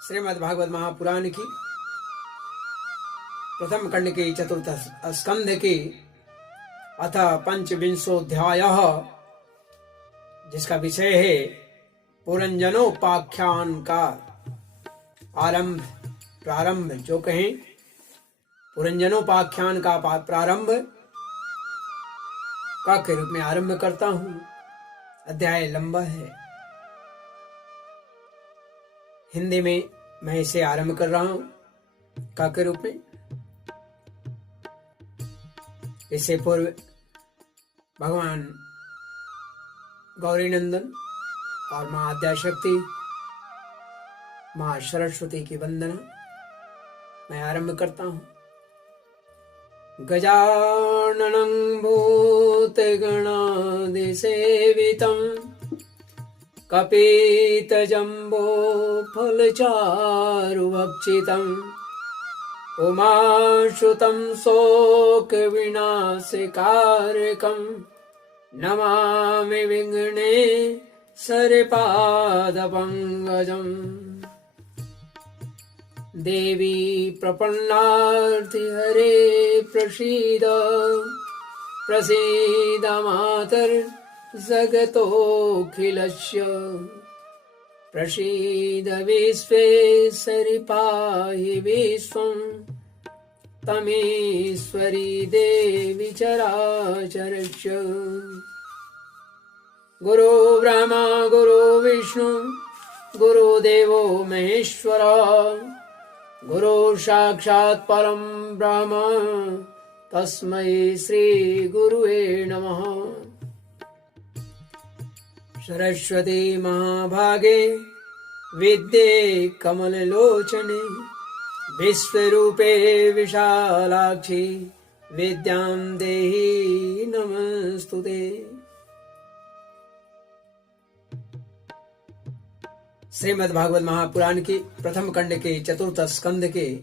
श्रीमद् भागवत महापुराण की प्रथम खंड की चतुर्थ स्कंध की अथ पंचविंशोध्याय, जिसका विषय है पुरंजनोपाख्यान का आरंभ प्रारंभ। जो कहें पुरंजनोपाख्यान का प्रारंभ का के रूप में आरंभ करता हूं। अध्याय लंबा है, हिंदी में मैं इसे आरंभ कर रहा हूं का के रूप में। इससे पूर्व भगवान गौरी नंदन और मां आद्याशक्ति, मां सरस्वती की वंदना मैं आरंभ करता हूं। गजाननं भूतगणादिसेवितं कपितजम्बो फलचारुभक्षितम् उमाश्रुतं शोकविनाशकारकं नमामि विघ्नेश्वरपादपङ्कजम्। देवी प्रपन्नार्ति हरे प्रसीद प्रसीद मातर्जगतोऽखिलस्य। प्रसीद विश्वेश्वरि पाहि विश्वं तमेश्वरी देवी चराचरस्य। गुरु ब्रह्मा गुरु विष्णु गुरुदेवो महेश्वर, गुरु साक्षात् परं ब्रह्म तस्मै श्री गुरुवे नमः। सरस्वती महाभागे विद्ये कमललोचने, विश्वरूपे विशालाक्षी विद्यां देहि नमस्तुते। श्रीमद् भागवत महापुराण की प्रथम खंड के चतुर्थ स्कंध के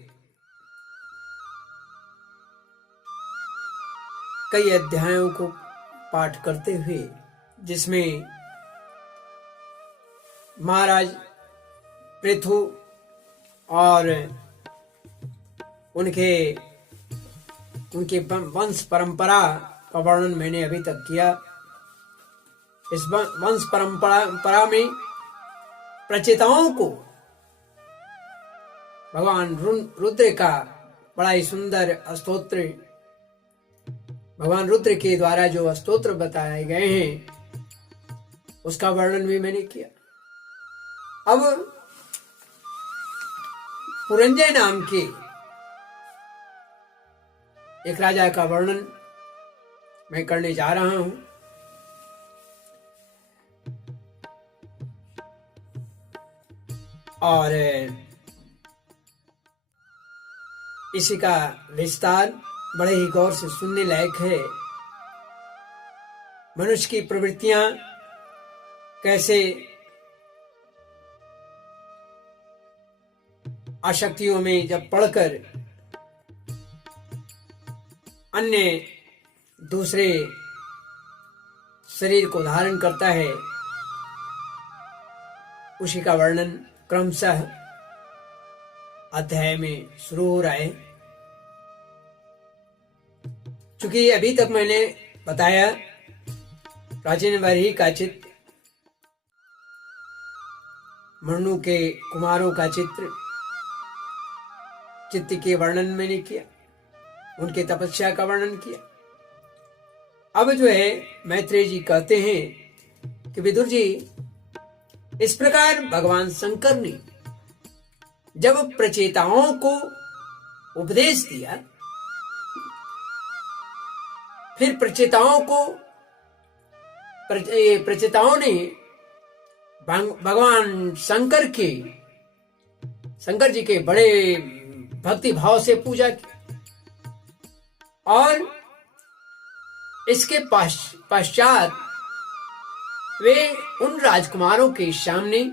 कई अध्यायों को पाठ करते हुए, जिसमें महाराज पृथु और उनके वंश परंपरा का वर्णन मैंने अभी तक किया। इस वंश परंपरा में प्रचेताओं को भगवान रुद्र का बड़ा ही सुंदर स्तोत्र, भगवान रुद्र के द्वारा जो स्तोत्र बताए गए हैं उसका वर्णन भी मैंने किया। अब पुरंजय नाम के एक राजा का वर्णन मैं करने जा रहा हूं। और इसी का विस्तार बड़े ही गौर से सुनने लायक है। मनुष्य की प्रवृत्तियां कैसे आसक्तियों में जब पढ़कर अन्य दूसरे शरीर को धारण करता है, उसी का वर्णन क्रमशः अध्याय में शुरू हो रहा है। चूंकि अभी तक मैंने बताया प्राचीन वरही का चित्र, मनु के कुमारों का चित्र के वर्णन मैंने किया, उनके तपस्या का वर्णन किया। अब जो है मैत्रेय जी कहते हैं कि विदुर जी, इस प्रकार भगवान शंकर ने जब प्रचेताओं को उपदेश दिया, फिर प्रचेताओं ने भगवान शंकर जी के बड़े भक्ति भाव से पूजा की, और इसके पश्चात वे उन राजकुमारों के सामने,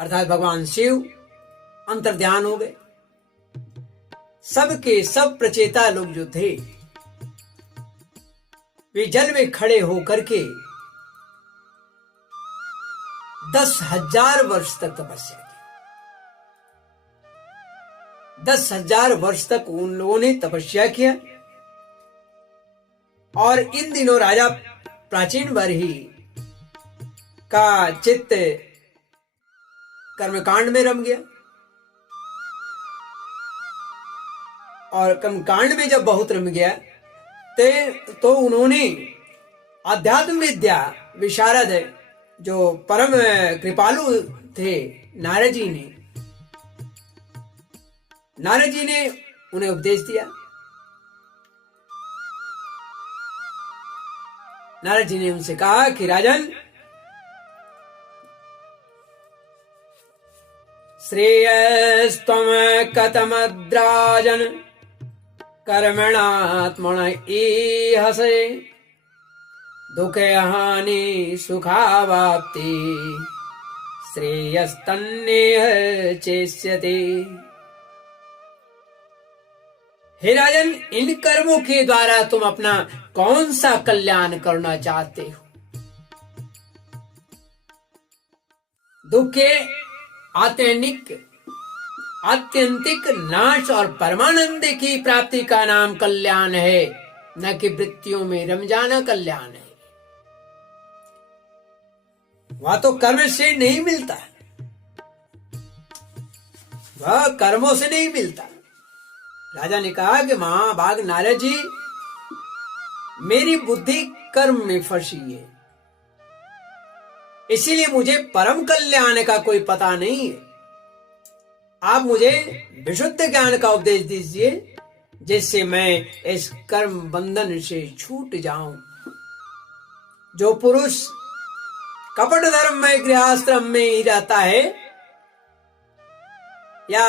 अर्थात भगवान शिव अंतर्ध्यान हो गए। सबके सब प्रचेता लोग जो थे वे जल में खड़े होकर के 10,000 वर्ष तक तपस्या की। 10,000 वर्ष तक उन लोगों ने तपस्या किया। और इन दिनों राजा प्राचीन बरही का चित्त कर्मकांड में रम गया। और कर्मकांड में जब बहुत रम गया तो उन्होंने आध्यात्म विद्या विशारद जो परम कृपालु थे नारद जी ने उन्हें उपदेश दिया। नारद जी ने उनसे कहा कि राजन, श्रेयस्त्वम कथमद्राजन कर्मणात्मन ईहसे दुखे हानि सुखावाप्ति श्रेयस्तन्नेह चेष्यते। हे राजन, इन कर्मों के द्वारा तुम अपना कौन सा कल्याण करना चाहते हो? दुख के आत्यंतिक नाश और परमानंद की प्राप्ति का नाम कल्याण है, न कि वृत्तियों में रम जाना कल्याण है। वह तो कर्म से नहीं मिलता, वह कर्मों से नहीं मिलता। राजा ने कहा कि महाभाग नारद जी, मेरी बुद्धि कर्म में फंसी है, इसीलिए मुझे परम कल्याण का कोई पता नहीं है। आप मुझे विशुद्ध ज्ञान का उपदेश दीजिए, जिससे मैं इस कर्म बंधन से छूट जाऊं। जो पुरुष कपट धर्म में गृहस्थाश्रम में ही रहता है, या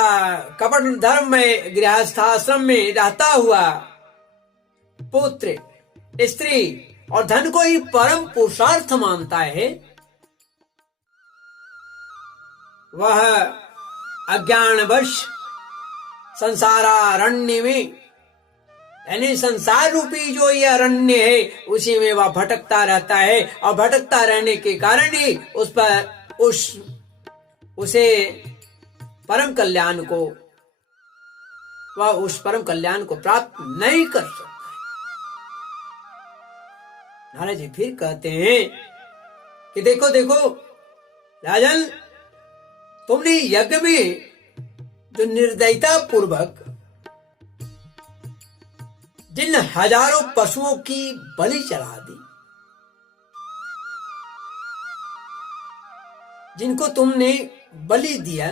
कपट धर्म में गृहस्थाश्रम में रहता हुआ पुत्र, स्त्री और धन को ही परम पुरुषार्थ मानता है, वह अज्ञानवश संसारारण्य में, यानी संसार रूपी जो ये अरण्य है, उसी में वह भटकता रहता है। और भटकता रहने के कारण ही उसे परम कल्याण को, वह उस परम कल्याण को प्राप्त नहीं कर सकता है। नारद जी फिर कहते हैं कि देखो देखो राजन, तुमने यज्ञ में जो निर्दयता पूर्वक जिन हजारों पशुओं की बलि चढ़ा दी, जिनको तुमने बलि दिया,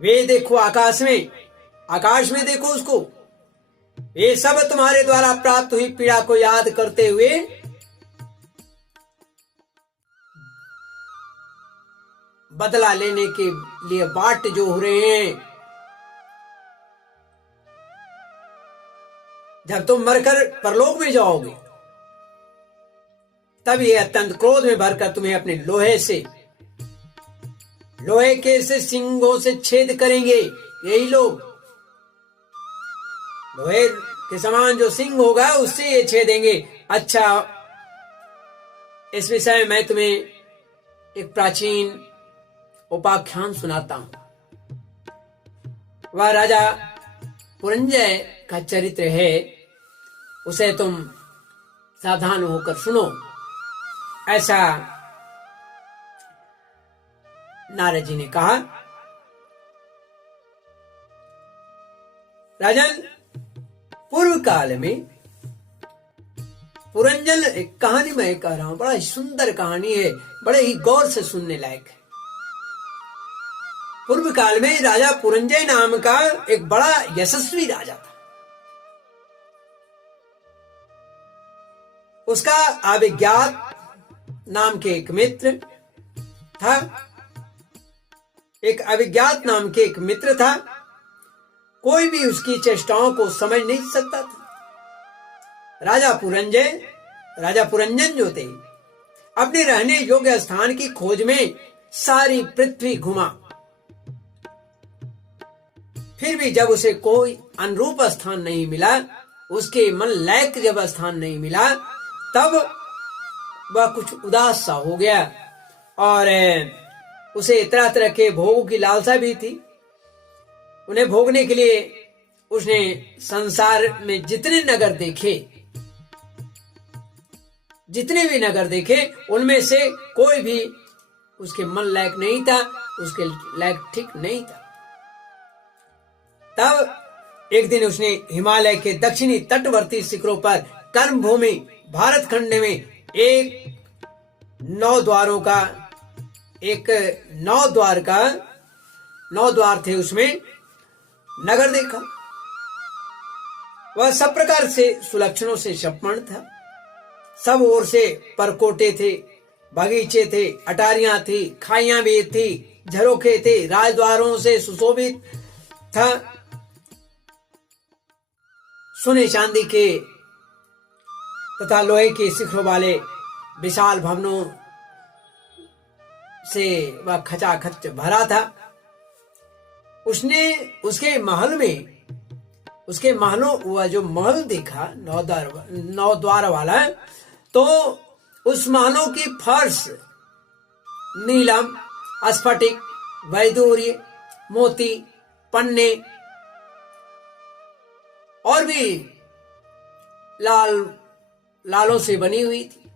वे देखो आकाश में देखो उसको, ये सब तुम्हारे द्वारा प्राप्त हुई पीड़ा को याद करते हुए बदला लेने के लिए बाट जो हो रहे हैं। जब तुम मरकर परलोक में जाओगे, तब ये अत्यंत क्रोध में भरकर तुम्हें अपने लोहे के से सिंगों से छेद करेंगे। यही लोग लोहे के समान जो सिंग होगा उससे ये छेदेंगे। अच्छा, इस विषय में तुम्हें एक प्राचीन उपाख्यान सुनाता हूं। वह राजा पुरंजय का चरित्र है, उसे तुम सावधान होकर सुनो। ऐसा नारद जी ने कहा। राजन, पूर्व काल में पुरंजन, एक कहानी मैं कह रहा हूं, बड़ा ही सुंदर कहानी है, बड़े ही गौर से सुनने लायक है। पूर्व काल में राजा पुरंजय नाम का एक बड़ा यशस्वी राजा था। उसका अभिज्ञात नाम के एक मित्र था। कोई भी उसकी चेष्टाओं को समझ नहीं सकता था। राजा पुरंजन जो थे, अपने रहने योग्य स्थान की खोज में सारी पृथ्वी घुमा, फिर भी जब उसे कोई अनुरूप स्थान नहीं मिला, उसके मन लायक जब स्थान नहीं मिला, तब वह कुछ उदास सा हो गया और उसे तरह तरह के भोगों की लालसा भी थी। उन्हें भोगने के लिए उसने संसार में जितने नगर देखे, जितने भी नगर देखे, उनमें से कोई भी उसके मन लायक नहीं था, उसके लायक ठीक नहीं था। तब एक दिन उसने हिमालय के दक्षिणी तटवर्ती शिखरों पर कर्म भूमि भारत खंड में एक नौ द्वार थे, उसमें नगर देखा। वह सब प्रकार से सुलक्षणों से संपन्न था। सब ओर से परकोटे थे, बगीचे थे, अटारियां थी, खाइयां भी थी, झरोखे थे, राजद्वारों से सुशोभित था। सोने चांदी के तथा लोहे के शिखरों वाले विशाल भवनों से वह खचाखच भरा था। उसने उसके महलों वह जो महल देखा नौ द्वार वाला, तो उस महलों की फर्श नीलम, स्फटिक, वैदूर्य, मोती, पन्ने और भी लालों से बनी हुई थी।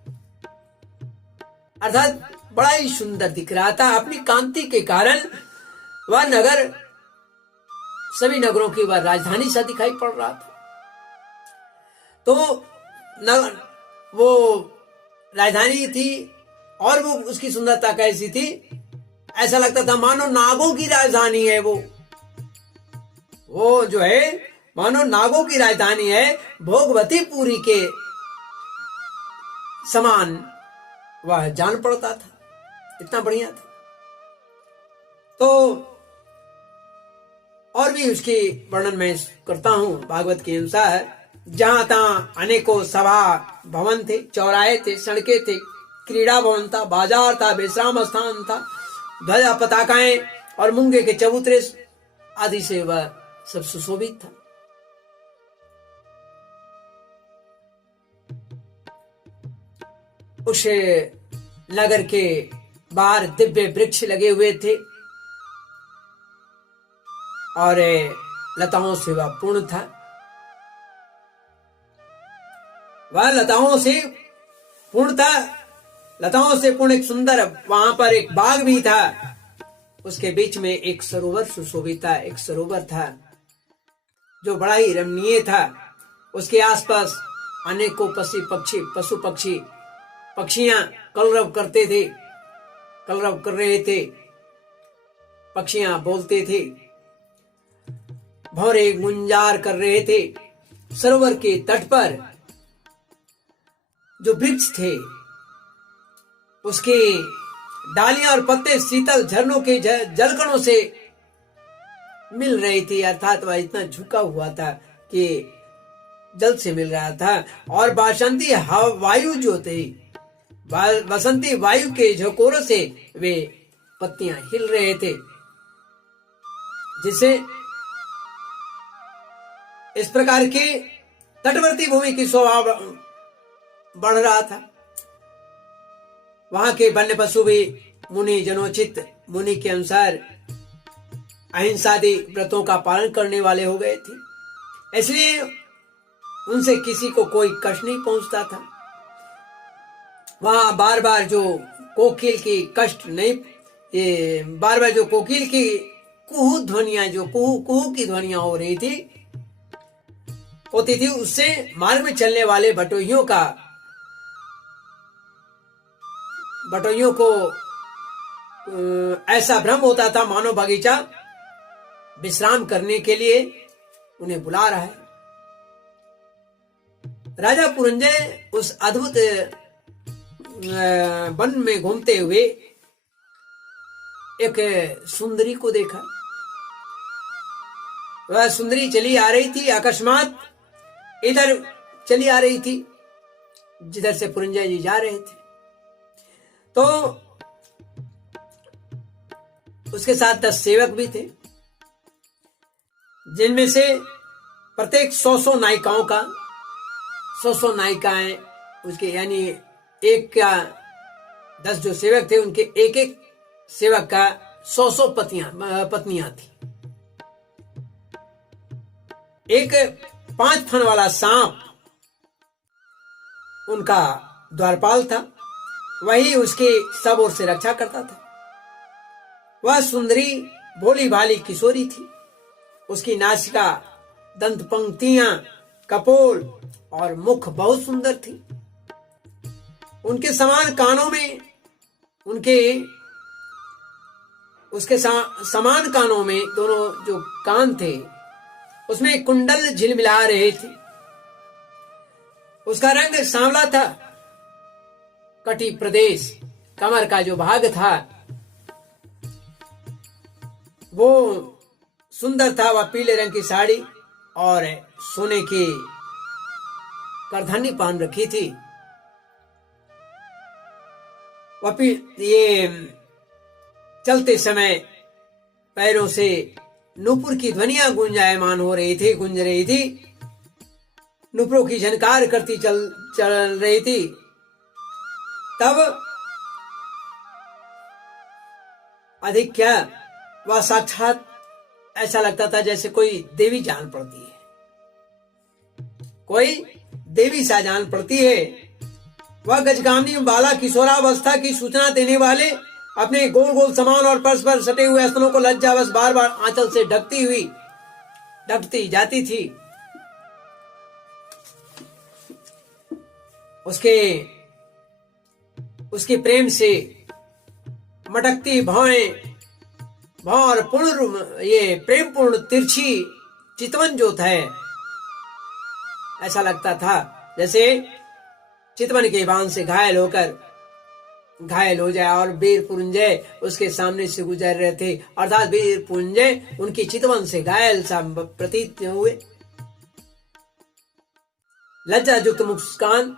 अर्थात बड़ा ही सुंदर दिख रहा था। अपनी कांति के कारण वह नगर सभी नगरों की वह राजधानी सा दिखाई पड़ रहा था। तो वो राजधानी थी, और वो उसकी सुंदरता कैसी थी, ऐसा लगता था मानो नागों की राजधानी है। वो जो है मानो नागों की राजधानी है, भोगवतीपुरी के समान वह जान पड़ता था, इतना बढ़िया था। तो और भी उसकी वर्णन मैं करता हूं। भागवत के अनुसार जहां तहां अनेकों सभा भवन थे, चौराहे थे, सड़कें थे, क्रीड़ा भवन था, बाजार था, विश्राम स्थान था, ध्वजा पताकाएं और मूंगे के चबूतरे आदि से वह सब सुशोभित था। उस नगर के बाहर दिव्य वृक्ष लगे हुए थे और लताओं से वह पूर्ण था। वह लताओं से पूर्ण एक सुंदर, वहां पर एक बाग भी था। उसके बीच में एक सरोवर सुशोभित था, एक सरोवर था जो बड़ा ही रमणीय था। उसके आसपास अनेकों पशु पक्षी पक्षियां कलरव कर रहे थे। पक्षियां बोलते थे, भौरे गुंजार कर रहे थे। सरोवर के तट पर जो वृक्ष थे, उसके डालियां और पत्ते शीतल झरनों के जलकणों से मिल रही थी। अर्थात वह इतना झुका हुआ था कि जल से मिल रहा था। और बसंती वायु के झोंकोरों से वे पत्तियां हिल रहे थे, जिससे इस प्रकार के तटवर्ती भूमि की शोभा बढ़ रहा था। वहां के वन्य पशु भी मुनि जनोचित मुनि के अनुसार अहिंसादि व्रतों का पालन करने वाले हो गए थे, इसलिए उनसे किसी को कोई कष्ट नहीं पहुंचता था। वहां बार बार जो कोकिल की कुहू ध्वनियां, जो कुहू की ध्वनियां होती थी, उससे मार्ग में चलने वाले बटोहियों को ऐसा भ्रम होता था मानो बगीचा विश्राम करने के लिए उन्हें बुला रहा है। राजा पुरंजय उस अद्भुत वन में घूमते हुए एक सुंदरी को देखा। वह सुंदरी चली आ रही थी, अकस्मात इधर चली आ रही थी जिधर से पुरंजय जी जा रहे थे। तो उसके साथ 10 सेवक भी थे, जिनमें से प्रत्येक 100 नायिकाएं उसके, यानी एक का 10 जो सेवक थे उनके एक एक सेवक का 100 पत्नियां थी। एक 5 फन वाला सांप उनका द्वारपाल था, वही उसके सब ओर से रक्षा करता था। वह सुंदरी भोली भाली किशोरी थी। उसकी नासिका, दंत पंक्तियां, कपोल और मुख बहुत सुंदर थी। उनके समान कानों में उसके समान कानों में दोनों जो कान थे उसमें कुंडल झिलमिला रहे थे। उसका रंग सांवला था। कटी प्रदेश, कमर का जो भाग था वो सुंदर था। वह पीले रंग की साड़ी और सोने की करधनी पहन रखी थी। वह ये चलते समय पैरों से नूपुर की ध्वनियां गुंजायमान हो रही थी, गूंज रही थी। नूपुरों की झनकार करती चल रही थी। तब अधिक क्या, वह साक्षात ऐसा लगता था जैसे कोई देवी जान पड़ती है, कोई देवी सा जान पड़ती है। वह गजगामिनी बाला किशोरावस्था की सूचना देने वाले अपने गोल गोल समान और परस्पर सटे हुए स्तनों को लज्जावश बार बार आंचल से ढकती जाती थी। उसके प्रेम से मटकती भौं और ये प्रेम पूर्ण तिरछी चितवन जो था, ऐसा लगता था जैसे चितवन के बाण से घायल हो जाए और वीर पुरंजय उसके सामने से गुजर रहे थे, अर्थात वीर पुरंजय उनकी चितवन से घायल सा प्रतीत हुए। लज्जा युक्त मुस्कान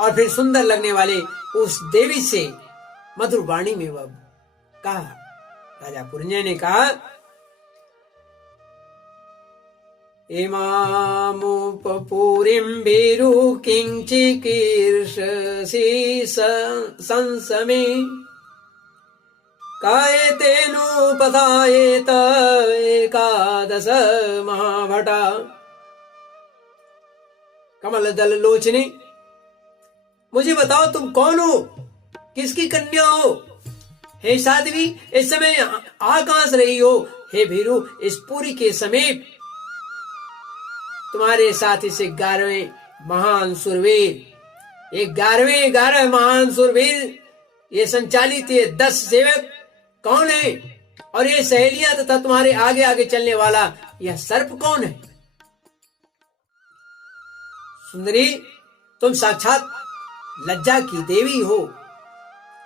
और फिर सुंदर लगने वाले उस देवी से मधुर वाणी में वह कहा, राजा पुरंजय ने कहा, इमामुपपुरीं भीरु किंचिकीर्षसि संसमे कायतेनुपधायेत एकादश महाभटा। कमल दल लोचने, मुझे बताओ तुम कौन हो, किसकी कन्या हो? हे साध्वी, इस समय आ कहां से रही हो? हे भीरु, इस पुरी के समीप तुम्हारे साथ इस 11वें महान सुरवीर, 11 महान सुरवीर, ये संचालित ये 10 सेवक कौन है? और ये सहेलियां तथा तुम्हारे आगे आगे चलने वाला यह सर्प कौन है? सुंदरी, तुम साक्षात लज्जा की देवी हो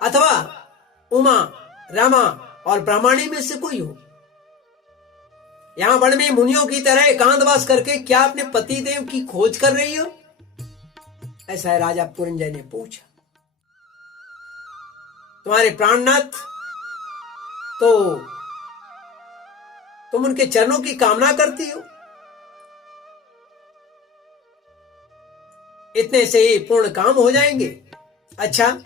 अथवा उमा, रमा और ब्राह्मणी में से कोई हो। यहां वन में मुनियों की तरह एकांतवास करके क्या अपने पति देव की खोज कर रही हो? ऐसा राजा पुरंजय ने पूछा। तुम्हारे प्राणनाथ तो तुम उनके चरणों की कामना करती हो, इतने से ही पूर्ण काम हो जाएंगे। अच्छा,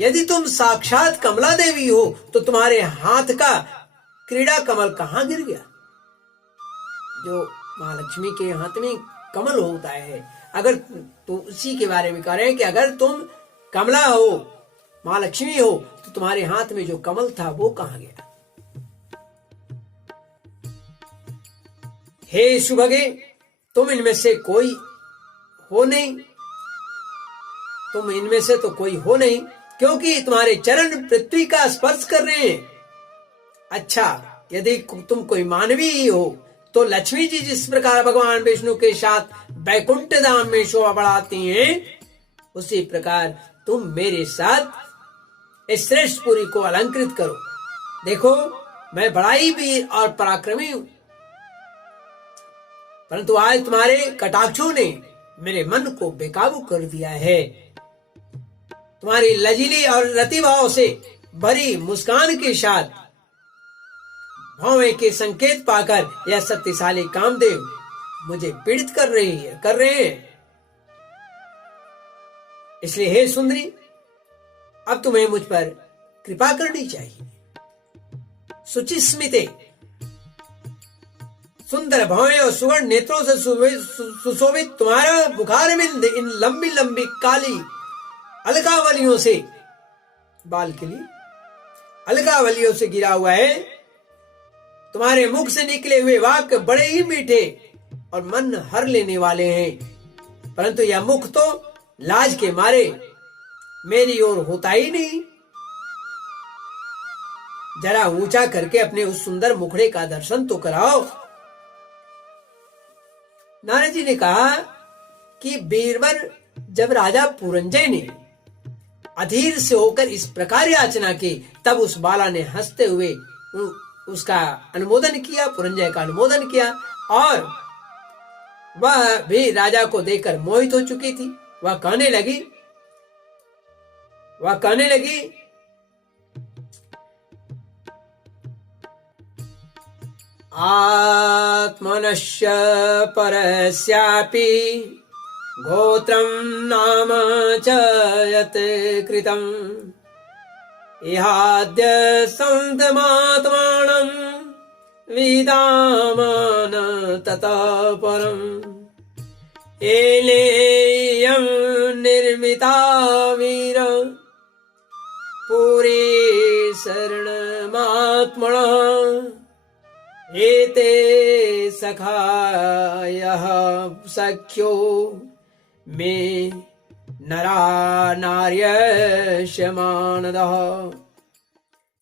यदि तुम साक्षात कमला देवी हो तो तुम्हारे हाथ का क्रीड़ा कमल कहां गिर गया? जो महालक्ष्मी के हाथ में कमल होता है, अगर तो उसी के बारे में कह रहे हैं कि अगर तुम कमला हो, महालक्ष्मी हो, तो तुम्हारे हाथ में जो कमल था वो कहां गया? हे सुभगे, तुम इनमें से कोई हो नहीं, तुम इनमें से तो कोई हो नहीं, क्योंकि तुम्हारे चरण पृथ्वी का स्पर्श कर रहे हैं। अच्छा, यदि तुम कोई मानवी ही हो तो लक्ष्मी जी जिस प्रकार भगवान विष्णु के साथ वैकुंठ धाम में शोभा बढ़ाती हैं, उसी प्रकार तुम मेरे साथ इस श्रेष्ठ पुरी को अलंकृत करो। देखो, मैं बड़ा ही वीर और पराक्रमी हूं, परंतु आज तुम्हारे कटाक्षों ने मेरे मन को बेकाबू कर दिया है। तुम्हारी लजीली और रतिभाव से भरी मुस्कान के साथ भौवे के संकेत पाकर यह शक्तिशाली कामदेव मुझे पीड़ित कर रहे हैं। इसलिए हे सुंदरी, अब तुम्हें मुझ पर कृपा करनी चाहिए। शुचिस्मिते, सुंदर भौएं और सुवर्ण नेत्रों से सुशोभित तुम्हारा मुखारविंद इन लंबी लंबी काली अलकावलियों से, बाल के लिए अलकावलियों से गिरा हुआ है। तुम्हारे मुख से निकले हुए वाक्य बड़े ही मीठे और मन हर लेने वाले हैं, परंतु यह मुख तो लाज के मारे मेरी ओर होता ही नहीं। जरा ऊंचा करके अपने उस सुंदर मुखड़े का दर्शन तो कराओ। नारद जी ने कहा कि बीरबल, जब राजा पुरंजय ने अधीर से होकर इस प्रकार याचना की, तब उस बाला ने हंसते हुए उसका अनुमोदन किया, पुरंजय का अनुमोदन किया, और वह भी राजा को देखकर मोहित हो चुकी थी। वह कहने लगी आत्मनश्य परस्यापि गोत्रं नाम च यत् कृतम् इहाद्य सन्तमात्मानं विदामन ततः परम् एलेयं निर्मिता वीर पुरी शरणमात्मनः एते सखायः सख्यो मे नरा नार्यश्यमानदः।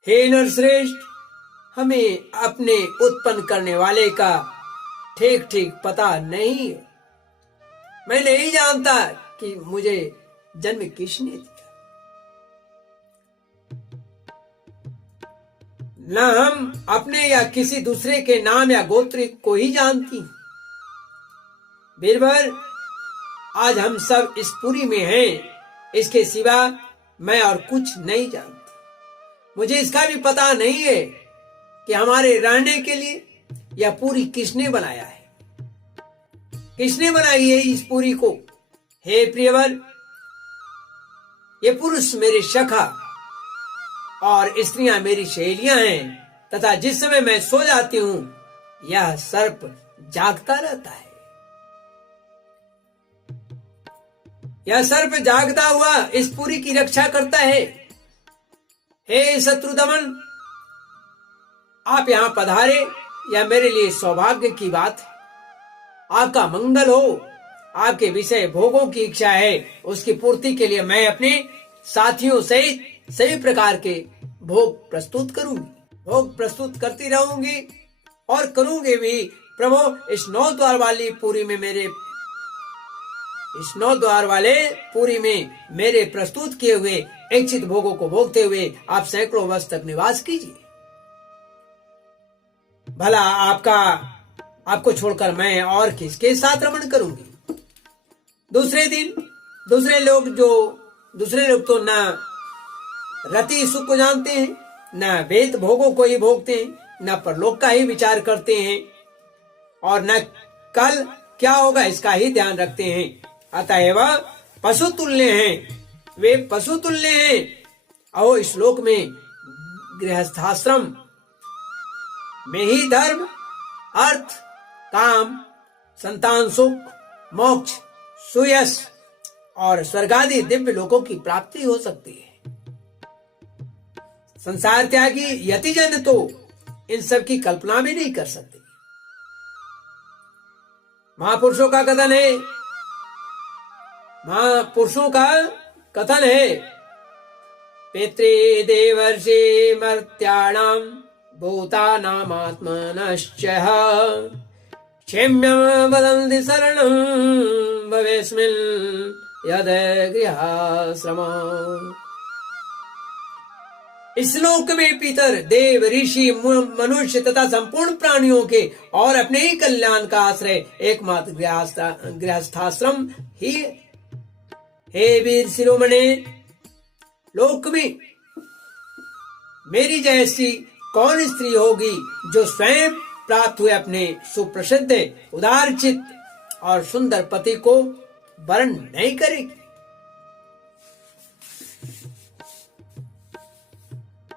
हे नरश्रेष्ठ, हमें अपने उत्पन्न करने वाले का ठीक ठीक पता नहीं है। मैं नहीं जानता कि मुझे जन्म किसने दिया। न हम अपने या किसी दूसरे के नाम या गोत्र को ही जानती। बीरबल, आज हम सब इस पुरी में हैं, इसके सिवा मैं और कुछ नहीं जानती। मुझे इसका भी पता नहीं है कि हमारे रहने के लिए यह पुरी किसने बनाया है, किसने बनाई है इस पुरी को। हे प्रियवर, ये पुरुष मेरे सखा और स्त्रियां मेरी सहेलियां हैं, तथा जिस समय मैं सो जाती हूं यह सर्प जागता रहता है। यह सर्प जागता हुआ इस पुरी की रक्षा करता है। हे शत्रुदमन, आप यहां पधारे, यह मेरे लिए सौभाग्य की बात है। आपका मंगल हो। आपके विषय भोगों की इच्छा है, उसकी पूर्ति के लिए मैं अपने साथियों सहित सभी प्रकार के भोग प्रस्तुत करूंगी, भोग प्रस्तुत करती रहूंगी और करूंगी भी। प्रभु, इस 9 द्वार वाली पुरी में मेरे प्रस्तुत किए हुए इच्छित भोगों को भोगते हुए आप सैकड़ों वर्ष तक निवास कीजिए। भला आपको छोड़कर मैं और किसके साथ रमण करूंगी। दूसरे लोग तो न रति सुख को जानते हैं, न वेद भोगों को ही भोगते हैं, न परलोक का ही विचार करते हैं, और न कल क्या होगा इसका ही ध्यान रखते हैं। अतएव पशु तुल्य हैं, वे पशु तुल्य हैं। अहो, इस लोक में गृहस्थाश्रम में ही धर्म, अर्थ, काम, संतान सुख, मोक्ष, सुयश और स्वर्गादि दिव्य लोकों की प्राप्ति हो सकती है। संसार त्यागी यतिजन तो इन सब की कल्पना भी नहीं कर सकते। महापुरुषों का कथन है पितृदेवर्षि मर्त्याणां भूतानामात्मनश्च क्षेम्यं वदन्ति शरणं भवेस्मिन् यद गृहाश्रमः। इस लोक में पितर, देव, ऋषि, मनुष्य तथा संपूर्ण प्राणियों के और अपने ही कल्याण का आश्रय एकमात्र गृहस्थाश्रम ही है। हे वीर शिरोमणे, लोक में मेरी जैसी कौन स्त्री होगी जो स्वयं प्राप्त हुए अपने सुप्रसिद्ध, उदारचित और सुंदर पति को वरण नहीं करेगी।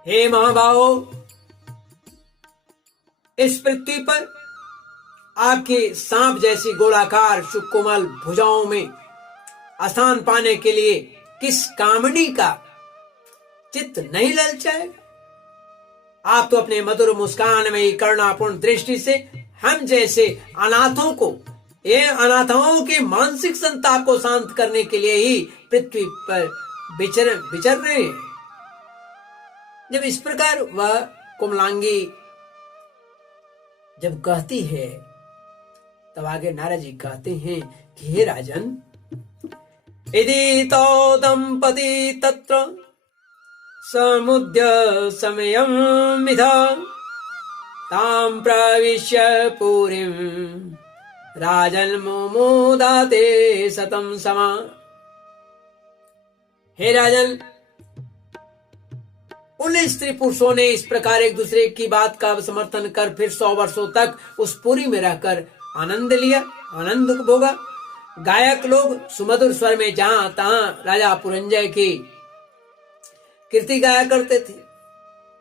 हे महाबाहो, इस पृथ्वी पर आपकी सांप जैसी गोलाकार सुकोमल भुजाओं में स्थान पाने के लिए किस कामनी का चित्त नहीं ललचाएगा? आप तो अपने मधुर मुस्कान में ही करुणापूर्ण दृष्टि से हम जैसे अनाथों को, ये अनाथों की मानसिक संताप को शांत करने के लिए ही पृथ्वी पर विचर रहे हैं। जब इस प्रकार वह कोमलांगी जब कहती है, तब आगे नारद जी कहते हैं कि हे राजन, यदि तो दंपति तत्र समुद्य समयं मिथा तां प्रविश्य पुरीं राजन मुमुदाते सतम समा। हे राजन, उन स्त्री पुरुषों ने इस प्रकार एक दूसरे की बात का समर्थन कर फिर 100 वर्षों तक उस पुरी में रहकर आनंद लिया, आनंद भोगा। गायक लोग सुमधुर स्वर में जहां तहां राजा पुरंजय की कीर्ति गाया करते थे।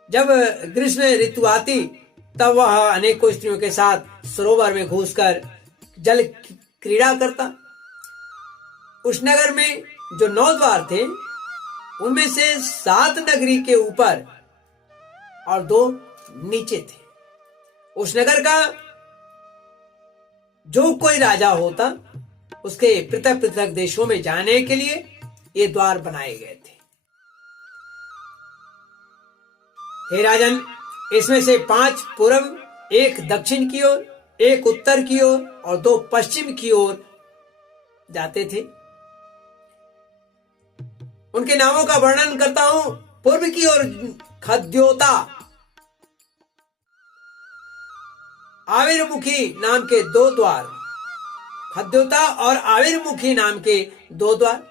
जब ग्रीष्म ऋतु आती तब वह अनेकों स्त्रियों के साथ सरोवर में घुसकर जल क्रीड़ा करता। उस नगर में जो 9 द्वार थे, उनमें से 7 नगरी के ऊपर और 2 नीचे थे। उस नगर का जो कोई राजा होता, उसके पृथक पृथक देशों में जाने के लिए ये द्वार बनाए गए थे। हे राजन, इसमें से 5 पूर्व, 1 दक्षिण की ओर, 1 उत्तर की ओर और 2 पश्चिम की ओर जाते थे। उनके नामों का वर्णन करता हूं। पूर्व की ओर खद्योता, आविर्मुखी नाम के 2 द्वार, खद्योता और आविर्मुखी नाम के 2 द्वार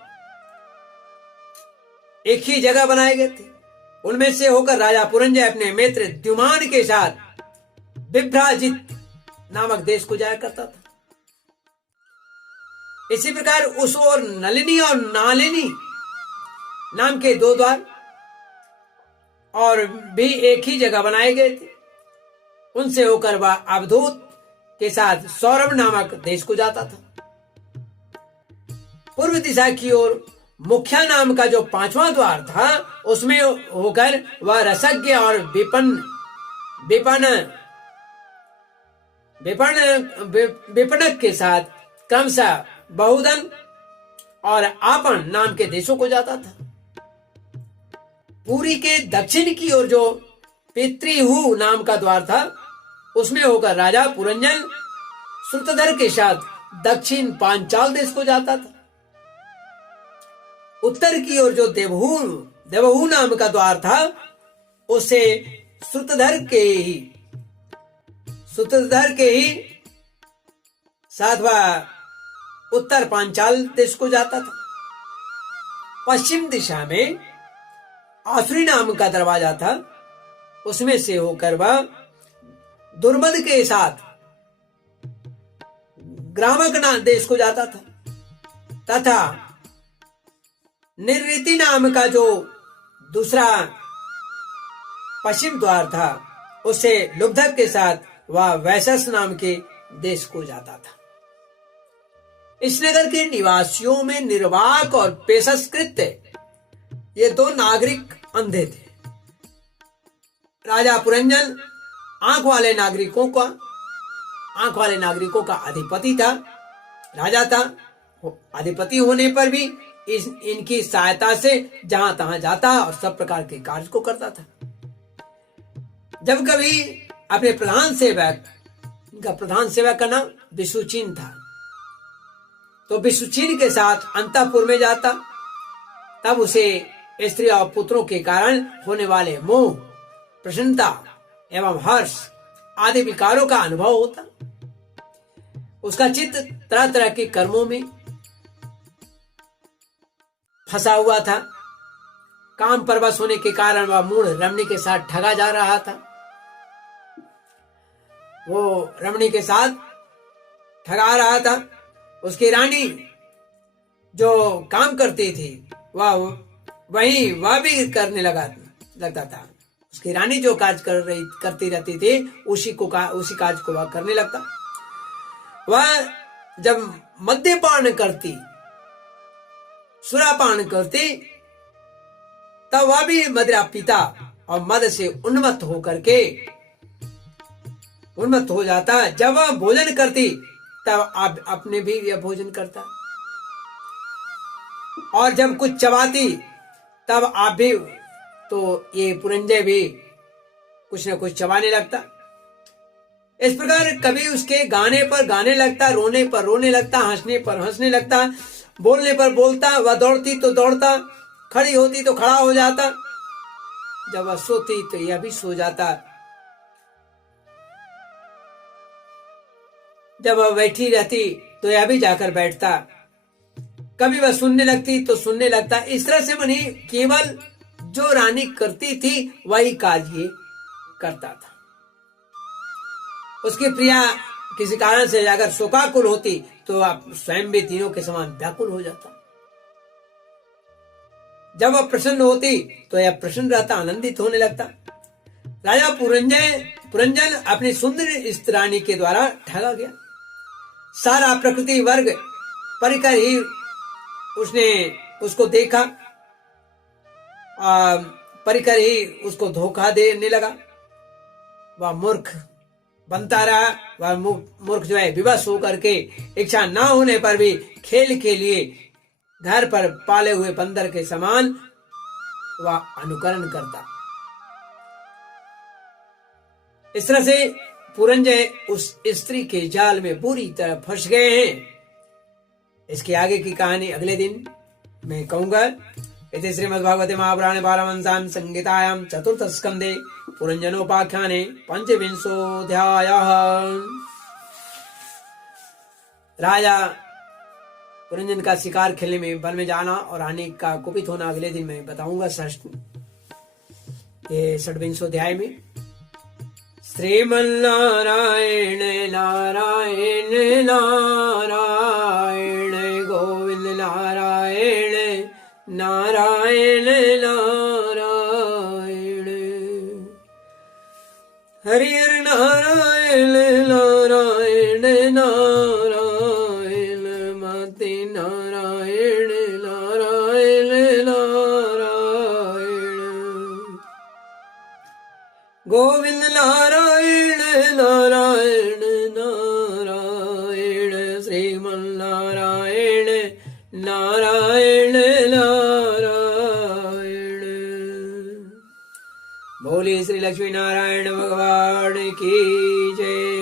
एक ही जगह बनाए गए थे। उनमें से होकर राजा पुरंजय अपने मित्र द्युमान के साथ विभ्राजित नामक देश को जाया करता था। इसी प्रकार उस ओर नलिनी और नालिनी नाम के 2 द्वार और भी एक ही जगह बनाए गए थे। उनसे होकर वह अवधूत के साथ सौरभ नामक देश को जाता था। पूर्व दिशा की ओर मुख्या नाम का जो 5वां द्वार था, उसमें होकर वह रसज्ञ और विपणक के साथ क्रमशः बहुधन और आपन नाम के देशों को जाता था। पुरी के दक्षिण की ओर जो पितृहु नाम का द्वार था, उसमें होकर राजा पुरंजन श्रुतधर के साथ दक्षिण पांचाल देश को जाता था। उत्तर की ओर जो देवहू नाम का द्वार था, उसे श्रुतधर के ही साथ वह उत्तर पांचाल देश को जाता था। पश्चिम दिशा में आसुरी नाम का दरवाजा था, उसमें से होकर वह दुर्मद के साथ ग्रामक देश को जाता था तथा निर्ऋति नाम का जो दूसरा पश्चिम द्वार था, उसे लुब्धक के साथ वह वैशस नाम के देश को जाता था। इस नगर के निवासियों में निर्वाक और पेशस्कृत ये 2 नागरिक अंधे थे। राजा पुरंजन आंख वाले नागरिकों का अधिपति था, राजा था। अधिपति होने पर भी इनकी सहायता से जहां तहां जाता और सब प्रकार के कार्य को करता था। जब कभी अपने प्रधान सेवक का नाम विशुचिन था, तो विशुचिन के साथ अंतःपुर में जाता, तब उसे स्त्री और पुत्रों के कारण होने वाले मोह, प्रसन्नता एवं हर्ष आदि विकारों का अनुभव होता। उसका चित्त तरह तरह के कर्मों में फंसा हुआ था। काम परवश होने के कारण वह मूढ़ रमणी के साथ ठगा जा रहा था। वो रमणी के साथ ठगा रहा था। उसकी रानी जो काम करती थी, वह भी करने लगता था। उसकी रानी जो काज करती रहती थी उसी काज को वह करने लगता। वह जब मद्यपान करती, सुरापान करती, तब वह भी मदिरा पीता और मद से उन्मत्त हो जाता। जब वह भोजन करती तब आप अपने भी यह भोजन करता, और जब कुछ चबाती तब आप भी, तो ये पुरंजय भी कुछ न कुछ चबाने लगता। इस प्रकार कभी उसके गाने पर गाने लगता, रोने पर रोने लगता, हंसने पर हंसने लगता, बोलने पर बोलता। वह दौड़ती तो दौड़ता, खड़ी होती तो खड़ा हो जाता, जब वह सोती तो यह भी सो जाता, जब वह बैठी रहती तो यह भी जाकर बैठता, कभी वह सुनने लगती तो सुनने लगता। इस तरह से मनी केवल जो रानी करती थी वही काज ये करता था। उसकी प्रिया किसी कारण से अगर शोकाकुल होती तो आप स्वयं भी तीनों के समान व्याकुल हो जाता। जब वह प्रसन्न होती तो यह प्रसन्न रहता, आनंदित होने लगता। राजा पुरंजन अपनी सुंदर इस रानी के द्वारा ठगा गया। सारा प्रकृति वर्ग परिकर ही उसने उसको देखा, परिकर ही उसको धोखा देने लगा। वह मूर्ख बनता रहा। वह मूर्ख जो है विवश होकर के इच्छा ना होने पर भी खेल के लिए घर पर पाले हुए बंदर के समान वह अनुकरण करता। इस तरह से पुरंजय उस स्त्री के जाल में बुरी तरह फंस गए हैं। इसके आगे की कहानी अगले दिन मैं कहूंगा। इति श्रीमद्भागवते महापुराणे पारमहंस्यां संहितायां चतुर्थ स्कंदे पुरंजनोपाख्याने पंचविंशोऽध्यायः। राजा पुरंजन का शिकार खेलने में वन में जाना और रानी का कुपित होना अगले दिन मैं बताऊंगा षड्विंशोऽध्याय में। श्रीमन्नारायण नारायण नारायण गोविंद नारायण नारायण नारायण हरि हरि नारायण नारायण नारायण मति नारायण नारायण नारायण गोविंद नारायण नारायण नारायण श्रीमन्नारायण नारायण नारायण। बोलिए श्री लक्ष्मी नारायण भगवान की।